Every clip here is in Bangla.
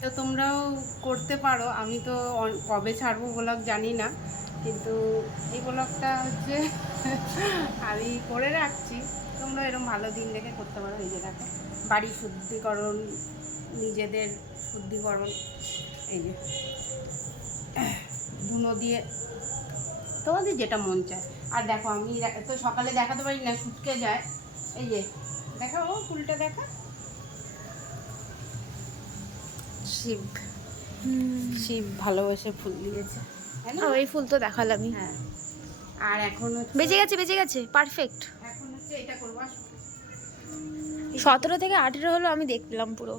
তো তোমরাও করতে পারো। আমি তো কবে ছাড়বো ব্লগ জানি না, কিন্তু এই ব্লগটা হচ্ছে আমি করে রাখছি। তোমরা এরকম ভালো দিন দেখে করতে পারো। এই যে দেখো, বাড়ি শুদ্ধিকরণ, নিজেদের শুদ্ধিকরণ, এই যে ধুনো দিয়ে তোমাদের যেটা মন চায়। আর দেখো আমি তো সকালে দেখাতে পারি না, শুটকে যায়। এই যে দেখা, ও ফুলটা দেখা, শিব শিব ভালোবেসে ফুল দিয়েছে, তাই না? এই ফুল তো দেখালামই। হ্যাঁ। আর এখন হচ্ছে বেজে গেছে পারফেক্ট। এখন হচ্ছে এটা করবো। 17 থেকে 18 হলো, আমি দেখলাম পুরো।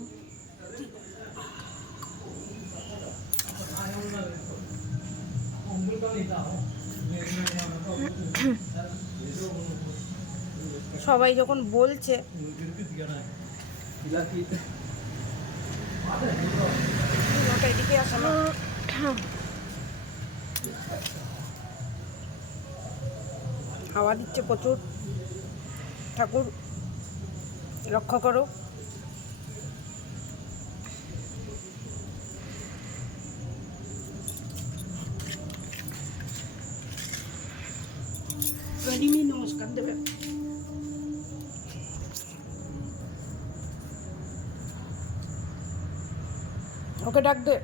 সবাই যখন বলছে এদিকে আসো না। হাওয়া দিচ্ছে প্রচুর, ঠাকুর রক্ষা করো। নমস্কার দেবে। ওকে ডাক দে।